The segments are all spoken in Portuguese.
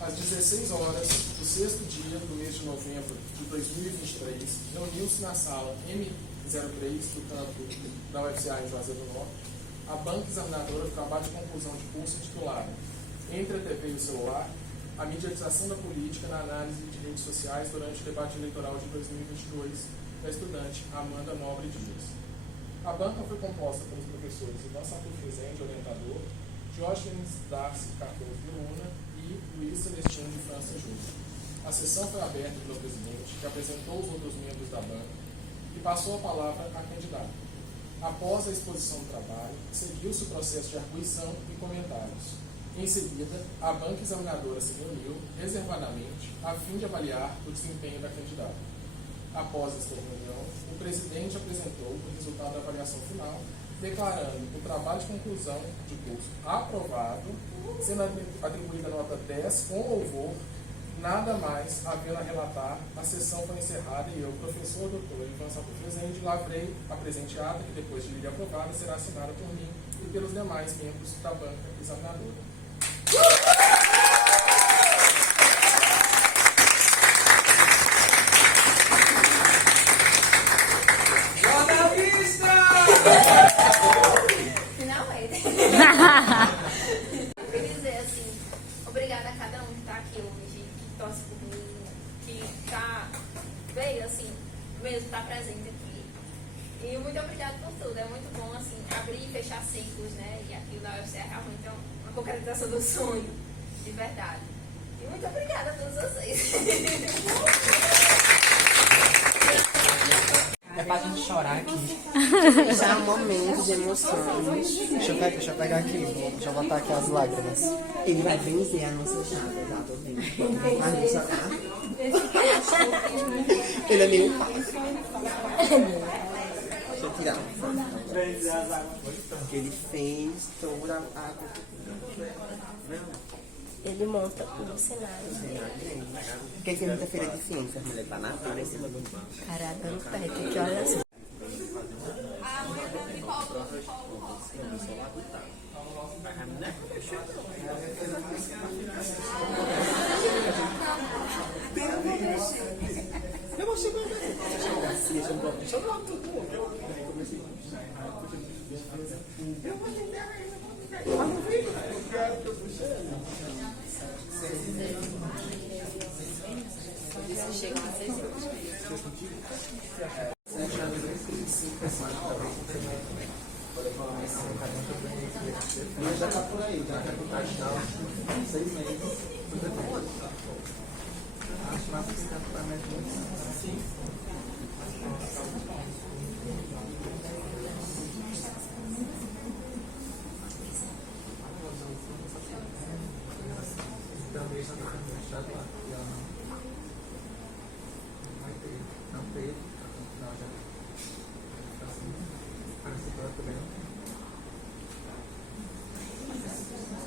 às 16 horas do sexto dia do mês de novembro de 2023, reuniu-se na sala M03 do campo da UFCA em Juazeiro do Norte a banca examinadora do trabalho de conclusão de curso intitulado Entre a TV e o Celular, a mediatização da política na análise de redes sociais durante o debate eleitoral de 2022 da estudante Amanda Nobre Dias. A banca foi composta pelos professores Ivan Saturno Rezende, orientador, Diógenes Darcy Cardoso de Luna e Luiz Celestino de França Júnior. A sessão foi aberta pelo presidente, que apresentou os outros membros da banca e passou a palavra à candidata. Após a exposição do trabalho, seguiu-se o processo de arguição e comentários. Em seguida, a banca examinadora se reuniu reservadamente a fim de avaliar o desempenho da candidata. Após esta reunião, o presidente apresentou o resultado da avaliação final, declarando o trabalho de conclusão de curso aprovado, sendo atribuída nota 10 com louvor, nada mais havendo a relatar. A sessão foi encerrada e eu, professor Dr. Ivan Saturno Rezende, lavrei a presente ata, que depois de lhe aprovada será assinada por mim e pelos demais membros da banca examinadora. Finalmente. Eu queria dizer assim, obrigada a cada um que está aqui hoje, que torce por mim, que veio assim, mesmo está presente aqui. E muito obrigada por tudo. É muito bom assim, abrir e fechar ciclos, né? E aqui da UFC é realmente uma concretização do sonho, de verdade. E muito obrigada a todos vocês. É pra gente chorar aqui. Já é um momento de emoções. Deixa eu pegar aqui, deixa eu botar aqui as lágrimas. Ele vai vencer a nossa chave, já tô vendo. Vai me chorar. Ele é meio fácil. Deixa eu tirar. Ele fez toda a... Ele monta o cenário. O que é muita-feira de ciência? Mulher tá na feira. Cara, dando perto, que olha só. Eu vou chegar assim, deixa eu já tá por aí, já quer contar de 6 meses. Acho massa que tá para mais sim. Também já está fechado lá. Não teve. Não, já. Parece que agora também não tem.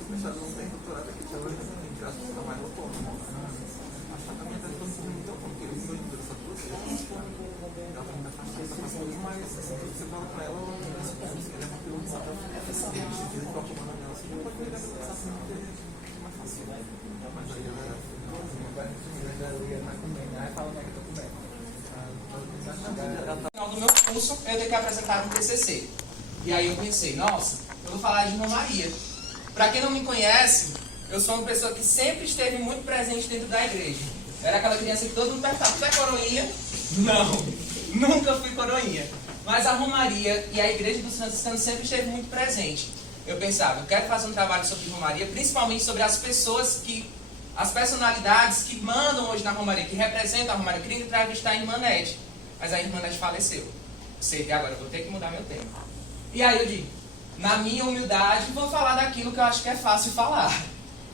Fechado não tem doutorado aqui, já vai entrar mais autônomo. Acho que também está todo mundo muito autônomo, porque eles não entram essa coisa. Ela ainda faz coisas, mas você fala para ela, ela não responde, que ela é uma pergunta. Esse tempo de vida que eu estou falando dela, você não pode pegar essa sensação de mais fácil. Mas aí ela No final do meu curso, eu tenho que apresentar um TCC. E aí eu pensei, nossa, eu vou falar de Romaria. Para quem não me conhece, eu sou uma pessoa que sempre esteve muito presente dentro da igreja. Eu era aquela criança que todo mundo perguntava, você é coroinha? Não, nunca fui coroinha. Mas a Romaria e a igreja dos franciscanos sempre esteve muito presente. Eu pensava, eu quero fazer um trabalho sobre Romaria, principalmente sobre as pessoas as personalidades que mandam hoje na Romaria, que representam a Romaria. Eu queria entrevistar a irmã Ned, mas a irmã Ned faleceu. Sei que agora eu vou ter que mudar meu tema. E aí eu digo, na minha humildade, vou falar daquilo que eu acho que é fácil falar.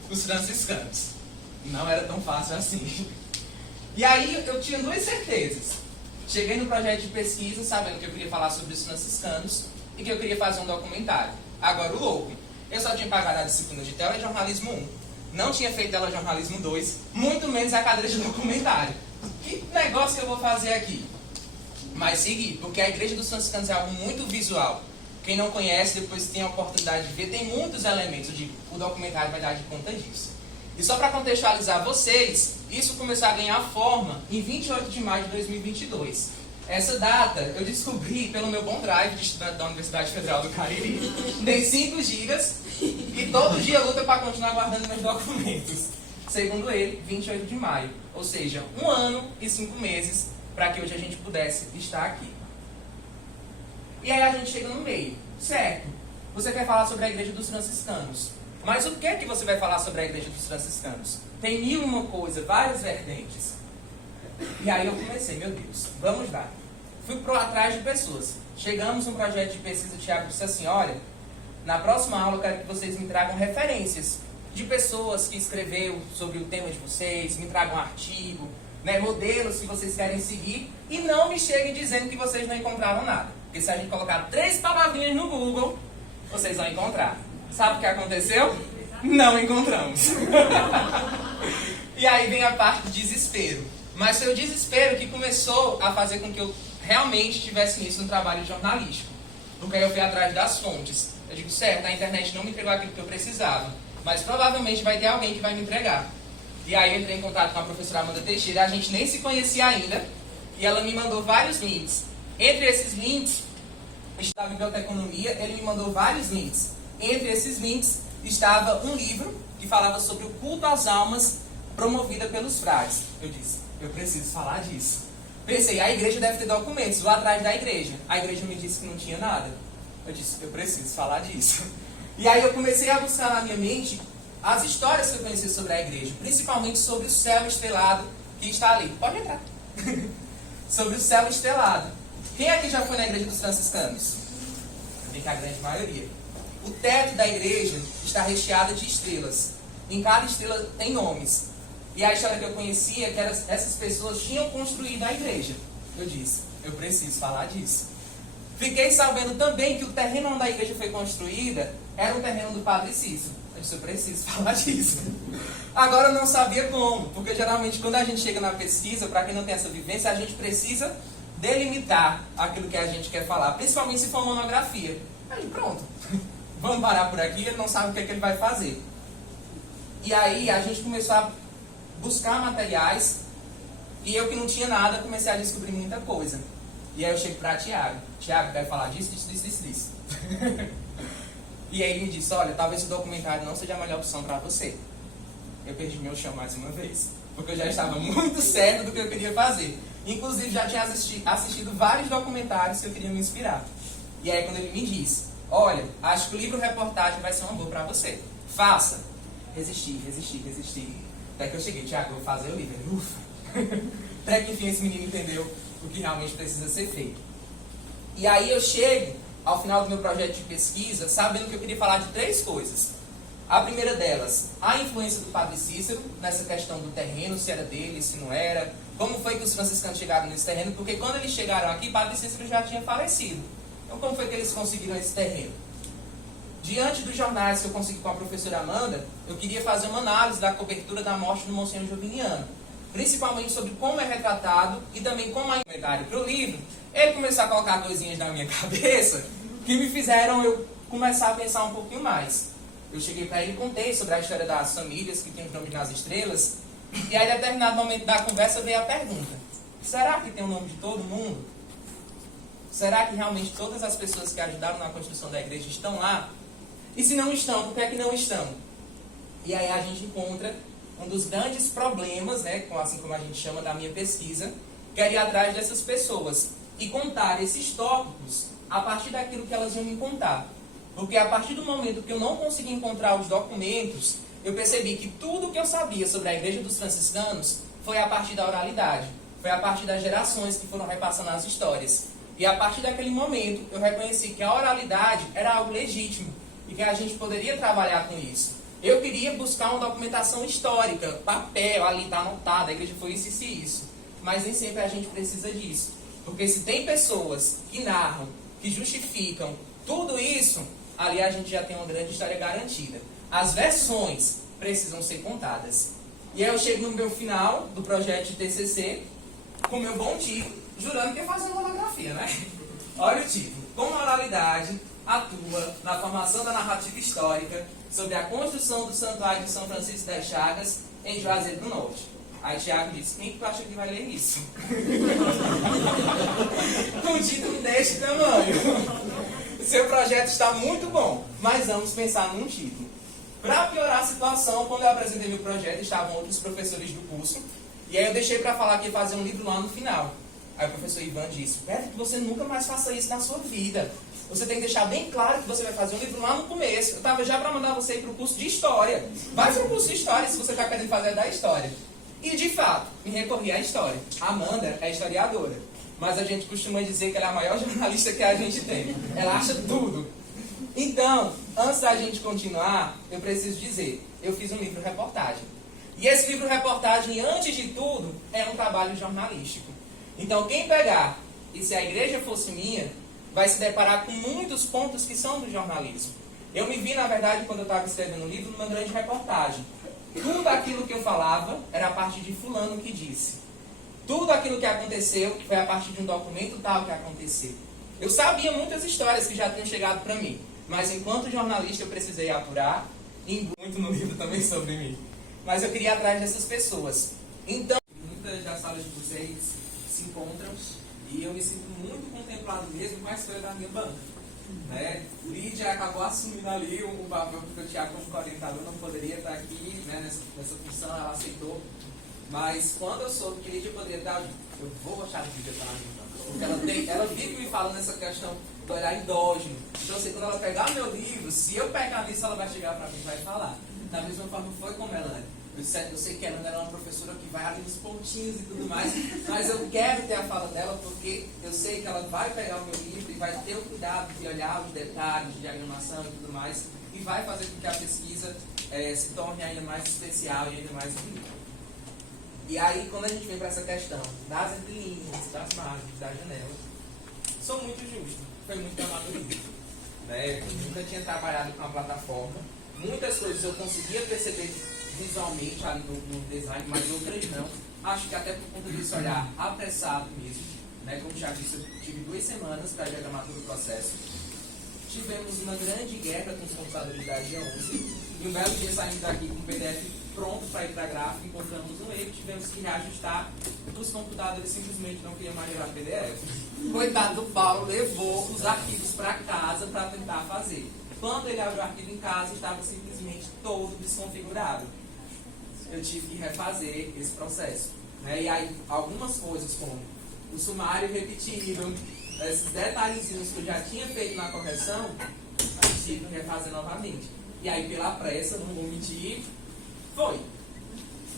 Os franciscanos. Não era tão fácil assim. E aí eu tinha 2 certezas. Cheguei no projeto de pesquisa sabendo que eu queria falar sobre os franciscanos e que eu queria fazer um documentário. Agora o louco, eu só tinha pagado a disciplina de telejornalismo 1, não tinha feito telejornalismo 2, muito menos a cadeira de documentário. Que negócio que eu vou fazer aqui? Mas segui, porque a igreja dos franciscanos é algo muito visual. Quem não conhece, depois tem a oportunidade de ver, tem muitos elementos, o documentário vai dar de conta disso. E só para contextualizar vocês, isso começou a ganhar forma em 28 de maio de 2022. Essa data eu descobri pelo meu bom drive de estudante da Universidade Federal do Cariri. Tem 5 gigas e todo dia luta para continuar guardando meus documentos. Segundo ele, 28 de maio. Ou seja, 1 ano e 5 meses para que hoje a gente pudesse estar aqui. E aí a gente chega no meio. Certo, você quer falar sobre a Igreja dos Franciscanos. Mas o que é que você vai falar sobre a Igreja dos Franciscanos? Tem 1001 coisa, várias vertentes. E aí eu comecei, meu Deus, vamos lá. Fui atrás de pessoas. Chegamos num projeto de pesquisa, o Thiago disse assim, olha, na próxima aula eu quero que vocês me tragam referências de pessoas que escreveram sobre o tema de vocês, me tragam um artigo, né, modelos que vocês querem seguir, e não me cheguem dizendo que vocês não encontraram nada. Porque se a gente colocar 3 palavrinhas no Google, vocês vão encontrar. Sabe o que aconteceu? Não encontramos. E aí vem a parte do desespero. Mas foi o desespero que começou a fazer com que eu realmente tivesse início no trabalho jornalístico. Porque aí eu fui atrás das fontes. Eu digo, certo, a internet não me entregou aquilo que eu precisava, mas provavelmente vai ter alguém que vai me entregar. E aí eu entrei em contato com a professora Amanda Teixeira, a gente nem se conhecia ainda, e ela me mandou vários links. Entre esses links, estava a Biblioteconomia, ele me mandou vários links. Entre esses links estava um livro que falava sobre o culto às almas promovida pelos frades. Eu disse, eu preciso falar disso. Pensei, a igreja deve ter documentos, vou atrás da igreja. A igreja me disse que não tinha nada. Eu disse, eu preciso falar disso. E aí eu comecei a buscar na minha mente as histórias que eu conhecia sobre a igreja, principalmente sobre o céu estrelado que está ali. Pode entrar. Sobre o céu estrelado. Quem aqui já foi na igreja dos franciscanos? Bem que a grande maioria. O teto da igreja está recheado de estrelas. Em cada estrela tem nomes. E a história que eu conhecia é que essas pessoas tinham construído a igreja. Eu disse, eu preciso falar disso. Fiquei sabendo também que o terreno onde a igreja foi construída era um terreno do Padre Cícero. Eu disse, eu preciso falar disso. Agora eu não sabia como, porque geralmente quando a gente chega na pesquisa, para quem não tem essa vivência, a gente precisa delimitar aquilo que a gente quer falar, principalmente se for monografia. Aí pronto, vamos parar por aqui, ele não sabe o que é que ele vai fazer. E aí a gente começou a buscar materiais, e eu que não tinha nada, comecei a descobrir muita coisa. E aí eu chego para Thiago, quero falar disso. E aí ele me disse, olha, talvez o documentário não seja a melhor opção para você. Eu perdi meu chão mais uma vez, porque eu já estava muito certo do que eu queria fazer. Inclusive já tinha assistido vários documentários que eu queria me inspirar. E aí quando ele me disse, olha, acho que o livro-reportagem vai ser uma boa para você. Faça. Resisti. Até que eu cheguei, Thiago, eu vou fazer o livro. Ufa. Até que enfim esse menino entendeu o que realmente precisa ser feito. E aí eu chego ao final do meu projeto de pesquisa sabendo que eu queria falar de 3 coisas. A primeira delas, a influência do Padre Cícero nessa questão do terreno, se era dele, se não era. Como foi que os franciscanos chegaram nesse terreno? Porque quando eles chegaram aqui, Padre Cícero já tinha falecido. Então como foi que eles conseguiram esse terreno? Diante dos jornais que eu consegui com a professora Amanda, eu queria fazer uma análise da cobertura da morte do Monsenhor Joviniano. Principalmente sobre como é retratado e também como é comentário para o livro. Ele começou a colocar coisinhas na minha cabeça que me fizeram eu começar a pensar um pouquinho mais. Eu cheguei para ele e contei sobre a história das famílias que tem o nome nas estrelas. E aí, em determinado momento da conversa, veio a pergunta: será que tem o nome de todo mundo? Será que realmente todas as pessoas que ajudaram na construção da igreja estão lá? E se não estão, por que é que não estão? E aí a gente encontra um dos grandes problemas, né, assim como a gente chama da minha pesquisa, que é ir atrás dessas pessoas e contar esses tópicos a partir daquilo que elas iam me contar. Porque a partir do momento que eu não consegui encontrar os documentos, eu percebi que tudo que eu sabia sobre a Igreja dos Franciscanos foi a partir da oralidade, foi a partir das gerações que foram repassando as histórias. E a partir daquele momento, eu reconheci que a oralidade era algo legítimo e que a gente poderia trabalhar com isso. Eu queria buscar uma documentação histórica, papel, ali está anotado, a igreja foi isso e isso. Mas nem sempre a gente precisa disso. Porque se tem pessoas que narram, que justificam tudo isso, ali a gente já tem uma grande história garantida. As versões precisam ser contadas. E aí eu chego no meu final do projeto de TCC, com o meu bom título, jurando que ia fazer uma monografia, né? Olha o título: Como a oralidade atua na formação da narrativa histórica sobre a construção do Santuário de São Francisco das Chagas em Juazeiro do Norte. Aí Tiago disse, quem que tu acha que vai ler isso? Com um título deste tamanho. Seu projeto está muito bom, mas vamos pensar num título. Para piorar a situação, quando eu apresentei meu projeto, estavam outros professores do curso, e aí eu deixei para falar que ia fazer um livro lá no final. Aí o professor Ivan disse, espero que você nunca mais faça isso na sua vida. Você tem que deixar bem claro que você vai fazer um livro lá no começo. Eu estava já para mandar você ir para o curso de História. Vai para o curso de História se você está querendo fazer da História. E de fato, me recorri à História. A Amanda é historiadora, mas a gente costuma dizer que ela é a maior jornalista que a gente tem. Ela acha tudo. Então, antes da gente continuar, eu preciso dizer, eu fiz um livro-reportagem. E esse livro-reportagem, antes de tudo, é um trabalho jornalístico. Então, quem pegar, e se a igreja fosse minha, vai se deparar com muitos pontos que são do jornalismo. Eu me vi, na verdade, quando eu estava escrevendo o livro, numa grande reportagem. Tudo aquilo que eu falava era a partir de fulano que disse. Tudo aquilo que aconteceu foi a partir de um documento tal que aconteceu. Eu sabia muitas histórias que já tinham chegado para mim, mas enquanto jornalista eu precisei apurar, e muito no livro também sobre mim. Mas eu queria ir atrás dessas pessoas. Então, muitas das salas de vocês se encontram e eu me sinto muito contemplado mesmo com a história da minha banca. Né? Lídia acabou assumindo ali o papel, porque o Tiago, como orientador, não poderia estar aqui, né, nessa função, ela aceitou. Mas quando eu soube que Lídia poderia estar, eu vou gostar de Lídia estar na minha banca. Porque ela vive me falando nessa questão do olhar endógeno. Então, assim, quando ela pegar meu livro, se eu pegar nisso, ela vai chegar para mim e vai falar. Da mesma forma foi com Melanie. Eu sei que ela era uma professora que vai ali nos pontinhos e tudo mais, mas eu quero ter a fala dela porque eu sei que ela vai pegar o meu livro e vai ter o cuidado de olhar os detalhes de diagramação e tudo mais, e vai fazer com que a pesquisa se torne ainda mais especial e ainda mais rica. E aí, quando a gente vem para essa questão das entrelinhas, das margens, da janela, sou muito justo, foi muito amadorismo. Né? Eu nunca tinha trabalhado com a plataforma, muitas coisas eu conseguia perceber visualmente ali no design, mas outras não. Acho que até por conta desse olhar apressado mesmo, né? Como já disse, eu tive 2 semanas para diagramar todo o processo. Tivemos uma grande guerra com os computadores da G11 e um belo dia saímos daqui com o PDF pronto para ir para a gráfica, encontramos um erro, tivemos que reajustar, os computadores simplesmente não queriam mais gerar PDF. Coitado do Paulo, levou os arquivos para casa para tentar fazer. Quando ele abriu o arquivo em casa, estava simplesmente todo desconfigurado. Eu tive que refazer esse processo. Né? E aí, algumas coisas como o sumário repetido, esses detalhezinhos que eu já tinha feito na correção, eu tive que refazer novamente. E aí, pela pressa, não vou mentir, foi.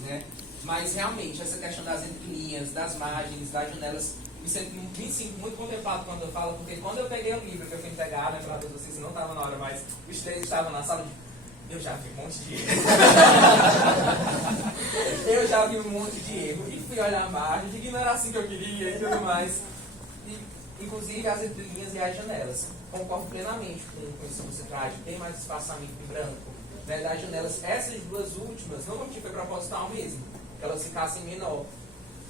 Né? Mas, realmente, essa questão das entrelinhas, das margens, das janelas, me sinto muito contemplado quando eu falo, porque quando eu peguei o livro que eu fui entregar, né, pela vez vocês não estavam na hora, mas os 3 estavam na sala de... Eu já vi um monte de erro. Eu já vi um monte de erro. E fui olhar a margem, de que não era assim que eu queria e tudo mais. E, inclusive as entrelinhas e as janelas. Concordo plenamente com isso que você traz. Tem mais espaçamento em branco. Né, das janelas, essas 2 últimas, não foi proposital mesmo, que elas ficassem menor.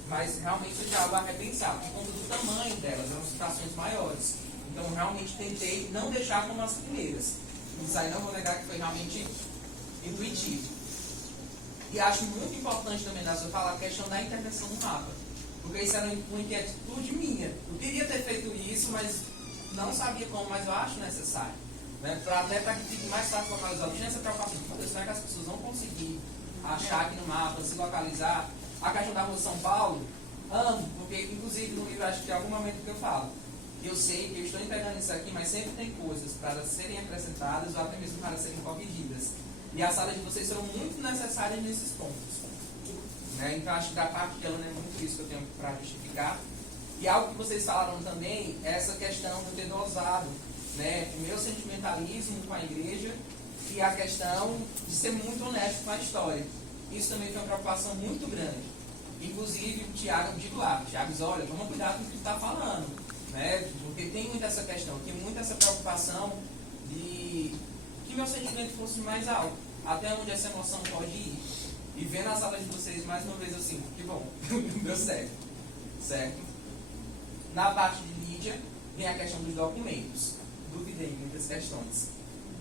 Mas realmente eu já vai repensar, por conta do tamanho delas, eram citações maiores. Então realmente tentei não deixar como as primeiras. Isso aí não vou negar que foi realmente intuitivo. E acho muito importante também, eu falar a questão da intervenção no mapa. Porque isso era uma inquietude minha. Eu queria ter feito isso, mas não sabia como, mas eu acho necessário. Né? Até para que fique mais fácil localizar. Eu tinha essa preocupação, será que as pessoas vão conseguir achar aqui no mapa, se localizar? A questão da Rua São Paulo, amo, porque inclusive no livro acho que em algum momento que eu falo, eu sei que eu estou entregando isso aqui, mas sempre tem coisas para serem acrescentadas ou até mesmo para serem corrigidas. E as salas de vocês serão muito necessárias nesses pontos. Né? Então acho que da parte dela não é muito isso que eu tenho para justificar. E algo que vocês falaram também é essa questão de eu ter dosado, né, o meu sentimentalismo com a igreja e a questão de ser muito honesto com a história. Isso também foi uma preocupação muito grande. Inclusive, o Tiago, digo lá, Tiago diz, olha, toma cuidado com o que tu está falando. Né? Porque tem muito essa questão, tem muito essa preocupação de que meu sentimento fosse mais alto. Até onde essa emoção pode ir. E vendo a sala de vocês mais uma vez assim, que bom, deu certo. Certo? Na parte de Lídia, vem a questão dos documentos. duvidei em muitas questões,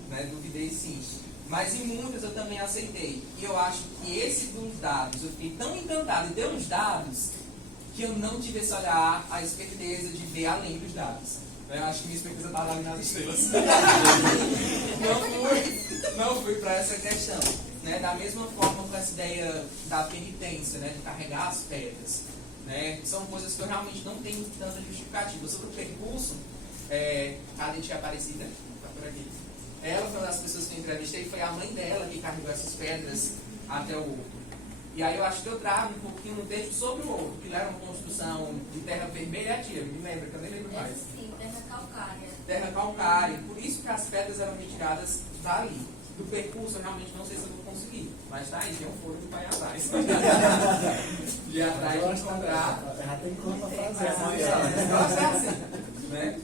né? Duvidei sim, mas em muitas eu também aceitei. E eu acho que esse dos dados, eu fiquei tão encantado em ter uns dados que eu não tive esse olhar, a esperteza de ver além dos dados. Eu acho que minha esperteza estava ali nas estrelas. Não fui para essa questão. Né? Da mesma forma com essa ideia da penitência, né? De carregar as pedras. Né? São coisas que eu realmente não tenho tanta justificativa. Sobre o percurso, a Letícia Aparecida, está por aqui. Ela foi uma das pessoas que eu entrevistei, foi a mãe dela que carregou essas pedras até o horto. E aí eu acho que eu trago um pouquinho no texto sobre o horto, que era uma construção de terra vermelha, a tia, me lembra, que eu nem lembro mais. Sim, terra calcária. Terra calcária, por isso que as pedras eram retiradas dali. Do percurso eu realmente não sei se eu vou conseguir, mas tá aí, tem um foro de Paiazás. De atrás de encontrar. Já tem conta fazer. Assim, né?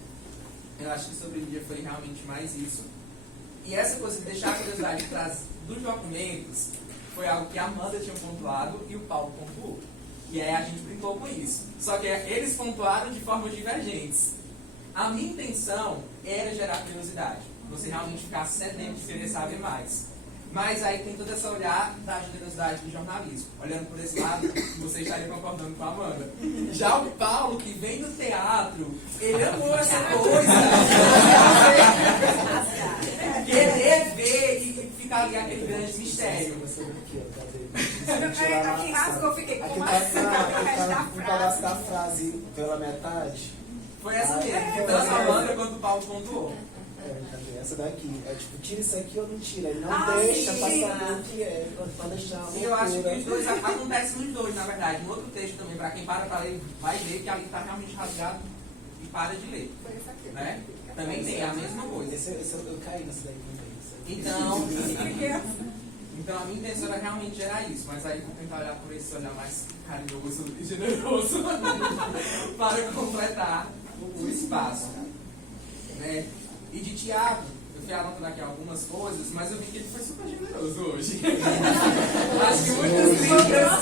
Eu acho que sobre o dia foi realmente mais isso. E essa coisa de deixar a curiosidade atrás dos documentos foi algo que a Amanda tinha pontuado e o Paulo pontuou. E aí a gente brincou com isso. Só que eles pontuaram de formas divergentes. A minha intenção era gerar curiosidade. Você realmente ficar sedento de querer saber mais. Mas aí tem todo esse olhar da generosidade do jornalismo. Olhando por esse lado, você estaria concordando com a Amanda. Já o Paulo, que vem do teatro, ele amou essa coisa. Querer ver e ficar ali aquele grande mistério. Aqui rasgou, fiquei com uma um pedaço da frase pela metade. Foi essa mesmo, tanto a Amanda quanto o Paulo pontuou. Essa daqui, tipo, tira isso aqui ou não tira? Ele não deixa pra saber o que é, pra deixar uma E eu acho que os dois acontecem nos dois, na verdade. No outro texto também, para quem para ler, vai ler que ali está realmente rasgado e para de ler. Né? Também tem a mesma coisa. Eu caí nessa daí também. Então a minha intenção era realmente gerar isso, mas aí vou tentar olhar por esse olhar mais carinhoso e generoso para completar o espaço. Né? E de Tiago, eu fui anotando aqui algumas coisas, mas eu vi que ele foi super generoso hoje. Acho que muitas críticas.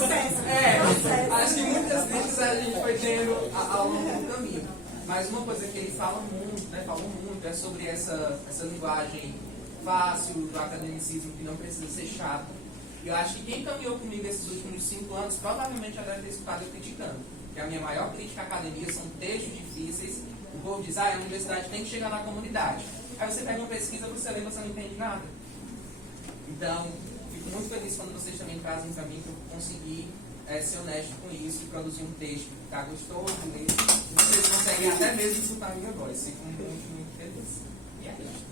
Acho que muitas críticas a gente foi tendo ao longo do caminho. Mas uma coisa que ele fala muito, né, falou muito, é sobre essa linguagem fácil, do academicismo que não precisa ser chato. E eu acho que quem caminhou comigo esses últimos 5 anos provavelmente já deve ter escutado eu criticando. Que a minha maior crítica à academia são textos difíceis. O povo diz, a universidade tem que chegar na comunidade. Aí você pega uma pesquisa, você lê e você não entende nada. Então, fico muito feliz quando vocês também trazem para mim que eu consegui ser honesto com isso e produzir um texto que está gostoso de ler. E vocês conseguem até mesmo escutar a minha voz. Fico muito, muito feliz. E é isso.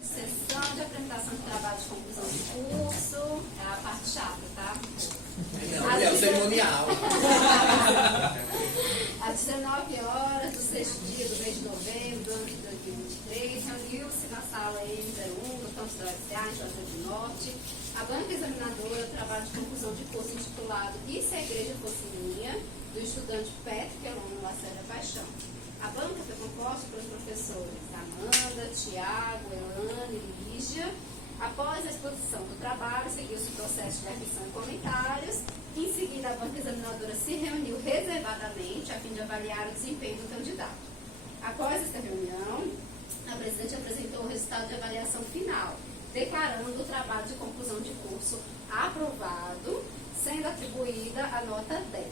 Sessão de apresentação de trabalho de conclusão de curso. É a parte chata, tá? Não, é o cerimonial. Às 19 horas do sexto dia do mês de novembro do ano de 2023, reuniu-se na sala M01 do campus da UFCA, em Juazeiro do Norte, a banca examinadora do trabalho de conclusão de curso intitulado E se a Igreja fosse minha, do estudante Petro Quelono Lacerda Paixão. A banca foi composta pelos professores Amanda, Tiago, Elane e Lígia. Após a exposição do trabalho, seguiu-se o processo de revisão e comentários. Em seguida, a banca examinadora se reuniu reservadamente a fim de avaliar o desempenho do candidato. Após esta reunião, a presidente apresentou o resultado de avaliação final, declarando o trabalho de conclusão de curso aprovado, sendo atribuída a nota 10.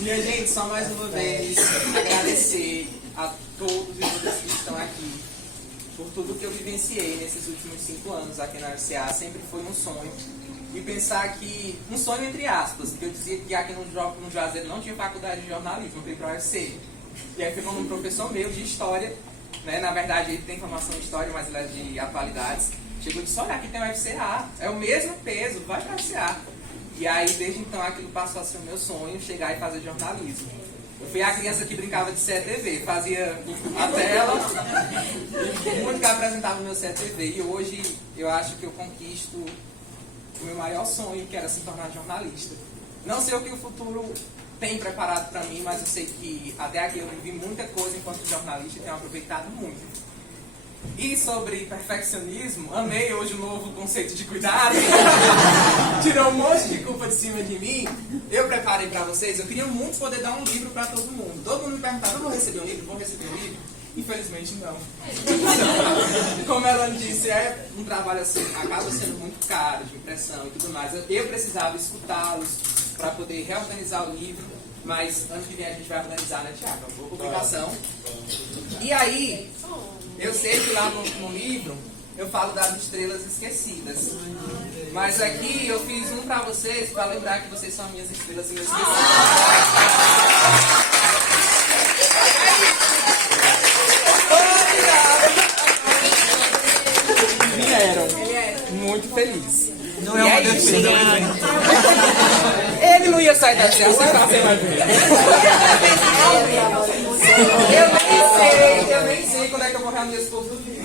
Minha gente, só mais uma vez agradecer a todos e todas que estão aqui por tudo que eu vivenciei nesses últimos 5 anos aqui na UFCA. Sempre foi um sonho. E pensar que, um sonho entre aspas, porque eu dizia que aqui no Juazeiro não tinha faculdade de jornalismo, eu fui para a UFC. E aí fui com um professor meu de história, né? Na verdade ele tem formação em história, mas ele é de atualidades. Chegou e disse, olha, aqui tem o UFCA, é o mesmo peso, vai para a UFCA. E aí, desde então, aquilo passou a ser o meu sonho, chegar e fazer jornalismo. Eu fui a criança que brincava de CETV, fazia a tela, muito que apresentava o meu CETV. E hoje eu acho que eu conquisto o meu maior sonho, que era se tornar jornalista. Não sei o que o futuro tem preparado para mim, mas eu sei que até aqui eu vivi muita coisa enquanto jornalista e tenho aproveitado muito. E sobre perfeccionismo, amei hoje o novo conceito de cuidado. Tirou um monte de culpa de cima de mim. Eu preparei para vocês, eu queria muito poder dar um livro para todo mundo. Todo mundo me perguntava, eu vou receber um livro? Vou receber um livro? Infelizmente não. Como ela disse, é um trabalho assim, acaba sendo muito caro, de impressão e tudo mais. Eu precisava escutá-los para poder reorganizar o livro, mas ano que vem a gente vai organizar, né, Tiago? Uma boa publicação. E aí, eu sei que lá no livro eu falo das estrelas esquecidas. Mas aqui eu fiz um para vocês, para lembrar que vocês são minhas estrelas inesquecíveis. Vieram. Muito feliz. Não é uma defesa, Ele não ia sair daqui assim pra ser mais bonito. Eu nem sei quando é que eu vou reunir esse povo do Rio.